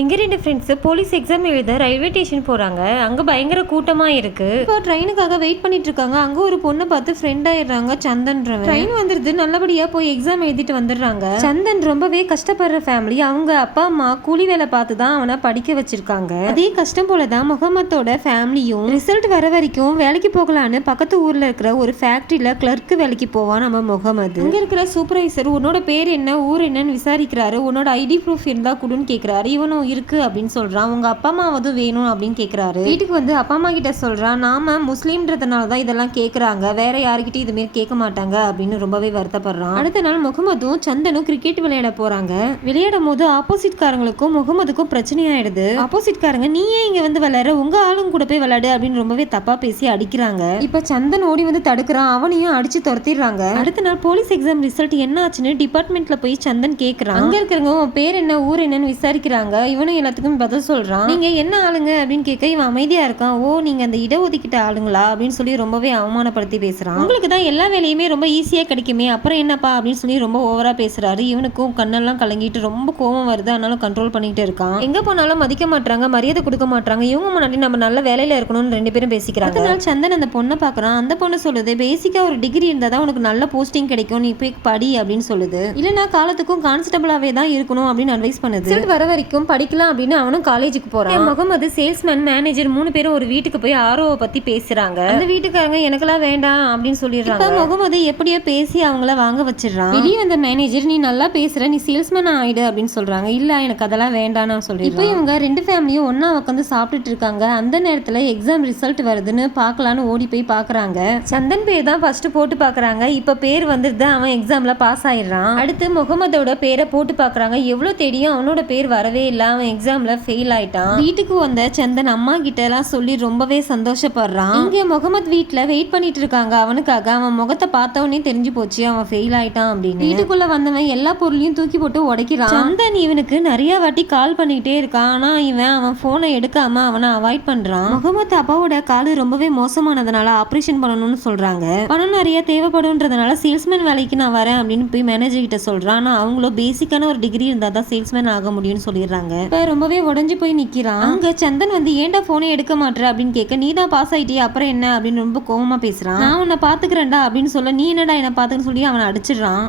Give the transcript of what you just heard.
இங்க 2 friends police exam எழுத railway station போறாங்க. அங்க பயங்கர கூட்டமா இருக்கு. இப்போ ட்ரெயினுக்காக வெயிட் பண்ணிட்டு இருக்காங்க. அங்க ஒரு பொண்ணை பார்த்து ஃப்ரெண்ட் ஆயிடுறாங்க சந்தன்றவன். ட்ரெயின் வந்துருது, நல்லபடியா போய் எக்ஸாம் எழுதிட்டு வந்துடுறாங்க. சந்தன் ரொம்பவே கஷ்டப்படுற ஃபேமிலி. அவங்க அப்பா அம்மா கூலி வேலை பார்த்து தான் அவனை படிக்க வச்சிருக்காங்க. அதே கஷ்டம் போலதான் முகமத்தோட ஃபேமிலியும். ரிசல்ட் வர வரைக்கும் வேலைக்கு போகலான்னு பக்கத்து ஊர்ல இருக்கிற ஒரு ஃபேக்டரியில கிளர்க்கு வேலைக்கு போவான் நம்ம முகமது. அங்க இருக்கிற சூப்பர்வைசர் உன்னோட பேர் என்ன, ஊர் என்னன்னு விசாரிக்கிறாரு. உன்னோட ஐடி ப்ரூஃப் இருந்தா கொடுன்னு கேக்குறாரு. இவனும் இருக்கு அப்படின்னு சொல்றான். உங்க அப்பா அம்மாவது வேணும் அப்படின்னு கேக்குறாரு. வீட்டுக்கு வந்து அப்பா அம்மா கிட்ட சொல்றான், நாம முஸ்லீம்ன்றதுனாலதான் இதெல்லாம் கேக்குறாங்க, வேற யாருக்கிட்டையும் இது மாதிரி கேட்க மாட்டாங்க அப்படின்னு ரொம்பவே வருத்தப்படுறான். அடுத்த நாள் முகமதும் சந்தனும் கிரிக்கெட் விளையாட போறாங்க. விளையாடும் போது ஆப்போசிட் காரங்களுக்கும் முகமதுக்கும் பிரச்சனை ஆயிடுது. ஆப்போசிட் காரங்க, நீ ஏன் இங்க வந்து விளையாட, உங்க ஆளுங்க கூட போய் விளையாடு அப்படின்னு ரொம்பவே தப்பா பேசி அடிக்கிறாங்க. இப்ப சந்தன் ஓடி வந்து தடுக்கிறான், அவனையும் அடிச்சு துரத்திடுறாங்க. அடுத்த நாள் போலீஸ் எக்ஸாம் ரிசல்ட் என்ன ஆச்சுன்னு டிபார்ட்மெண்ட்ல போய் சந்தன் கேக்குறான். அங்க இருக்கிறவங்க உன் பேர் என்ன, ஊர் என்னன்னு விசாரிக்கிறாங்க. இவனும் எல்லாத்துக்கும் பதில் சொல்றான். நீங்க என்ன ஆளுங்க அப்படின்னு கேட்க இவன் அமைதியா இருக்கான். ஓ, நீங்க அந்த இடஒதுக்கிட்ட ஆளுங்களா அப்படின்னு சொல்லி ரொம்பவே அவமானப்படுத்தி பேசுறான். உங்களுக்கு தான் எல்லா வேலையுமே ரொம்ப ஈஸியா கிடைக்குமே, அப்புறம் என்னப்பா அப்படின்னு சொல்லி ரொம்ப ஓவரா பேசுறாரு. இவனுக்கும் கண்ணெல்லாம் கலங்கிட்டு ரொம்ப கோவம் வருது, அதனால கண்ட்ரோல் பண்ணிட்டு இருக்கான். எங்க போனாலும் மதிக்க மாட்டாங்க, மரியாதை கொடுக்க மாட்டாங்க. இவங்க முன்னாடி நம்ம நல்ல வேலையில இருக்கணும்னு 2 பேரும் பேசிக்கிறாங்க. அதனால சந்தன் அந்த பொண்ணை பாக்குறான். அந்த பொண்ணு சொல்லுது, பேசிக்கா ஒரு டிகிரி இருந்தா தான் உனக்கு நல்ல போஸ்டிங் கிடைக்கும், நீ போய் படி அப்படின்னு சொல்லுது. இல்லைன்னா காலத்துக்கும் கான்ஸ்டபிளாவே தான் இருக்கணும் அப்படின்னு அட்வைஸ் பண்ணுது. வர வரைக்கும் படிக்கலாம் அப்படின்னு அவனும் காலேஜுக்கு போறான். முகமது, சேல்ஸ்மேன், மேனேஜர் 3 பேரும் ஒரு வீட்டுக்கு போய் ஆர்ஓவை பத்தி பேசுறாங்க. அந்த வீட்டுக்காரங்க எனக்கெல்லாம் வேண்டாம் அப்படின்னு சொல்லிடுறாங்க. முகமது எப்படியோ பேசி அவங்கள வாங்க வச்சிடறான். வெளியே வந்த மேனேஜர், நீ நல்லா பேசுற, நீ சேல்ஸ்மேன் ஆயிடு அப்படின்னு சொல்றாங்க. இல்ல, எனக்கு அதெல்லாம் வேண்டாம் நான் சொல்லிடுறேன். இப்போ இவங்க 2 ஃபேமிலியும் ஒன்னா உட்காந்து சாப்பிட்டுட்டு இருக்காங்க. அந்த நேரத்துல எக்ஸாம் ரிசல்ட் வருதுன்னு பாக்கலான்னு ஓடி போய் பாக்குறாங்க. சந்தன் பேர் தான் ஃபர்ஸ்ட் போட்டு பாக்குறாங்க. இப்ப பேர் வந்துருது, அவன் எக்ஸாம்ல பாஸ் ஆயிடுறான். அடுத்து முகமதோட பேரை போட்டு பாக்குறாங்க. எவ்வளவு தேடியும் அவனோட பேர் வரவே இல்லை, அவன் எக்ஸாம்ல ஃபெயில் ஆயிட்டான். வீட்டுக்கு வந்த சந்தன் அம்மா கிட்ட எல்லாம் சொல்லி ரொம்பவே சந்தோஷப்படுறான். இங்க முகமது வீட்டுல வெயிட் பண்ணிட்டு இருக்காங்க அவனுக்காக. அவன் முகத்தை பார்த்தவனே தெரிஞ்சு போச்சு அவன் ஃபெயில் ஆயிட்டான் அப்படின்னு. வீட்டுக்குள்ள வந்தவன் எல்லா பொருளையும் தூக்கி போட்டு உடைக்கிறான். சந்தன் இவனுக்கு நிறைய வாட்டி கால் பண்ணிட்டே இருக்கான். ஆனா இவன் அவன் போனை எடுக்காம அவனை அவாய்ட் பண்றான். முகமது அப்பாவோட காலு ரொம்பவே மோசமானதுனால ஆபரேஷன் பண்ணணும்னு சொல்றாங்க. பணம் நிறைய தேவைப்படும்ன்றதுனால சேல்ஸ்மேன் வேலைக்கு நான் வரேன் அப்படின்னு போய் மேனேஜர் கிட்ட சொல்றான். ஆனா அவங்களும் பேசிக்கான ஒரு டிகிரி இருந்தா தான் சேல்ஸ்மேன் ஆக முடியும்னு சொல்லிடுறாங்க. இப்ப ரொம்பவே உடஞ்சு போய் நிக்கிறான். அங்க சந்தன் வந்து ஏன்டா போனை எடுக்க மாட்டேற அப்படின்னு கேட்க, நீ தான் பாஸ் ஆயிட்டியா அப்புறம் என்ன அப்படின்னு ரொம்ப கோவமா பேசுறான். நான் உன்னை பாத்துக்கிறேன்டா அப்படின்னு சொல்ல, நீ என்னடா என்ன பாத்துன்னு சொல்லி அவனை அடிச்சிடுறான்.